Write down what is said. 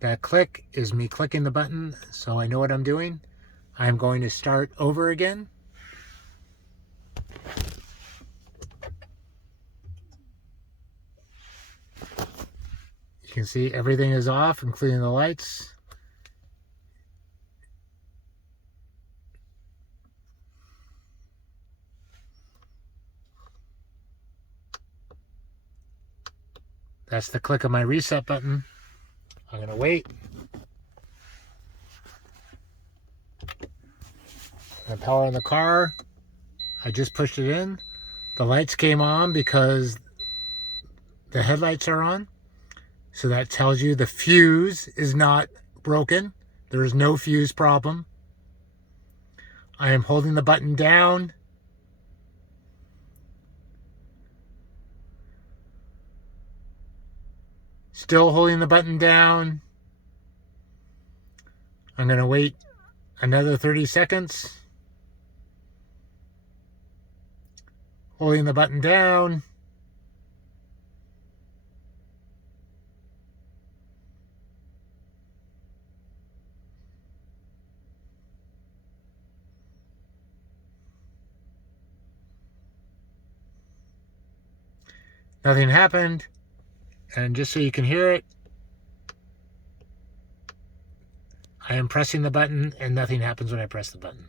That click is me clicking the button, so I know what I'm doing. I'm going to start over again. You can see everything is off, including the lights. That's the click of my reset button. I'm going to wait. I'm going to power on the car. I just pushed it in. The lights came on because the headlights are on. So that tells you the fuse is not broken. There is no fuse problem. I am holding the button down. Still holding the button down. I'm going to wait another 30 seconds. Holding the button down. Nothing happened. And just so you can hear it, I am pressing the button and nothing happens when I press the button.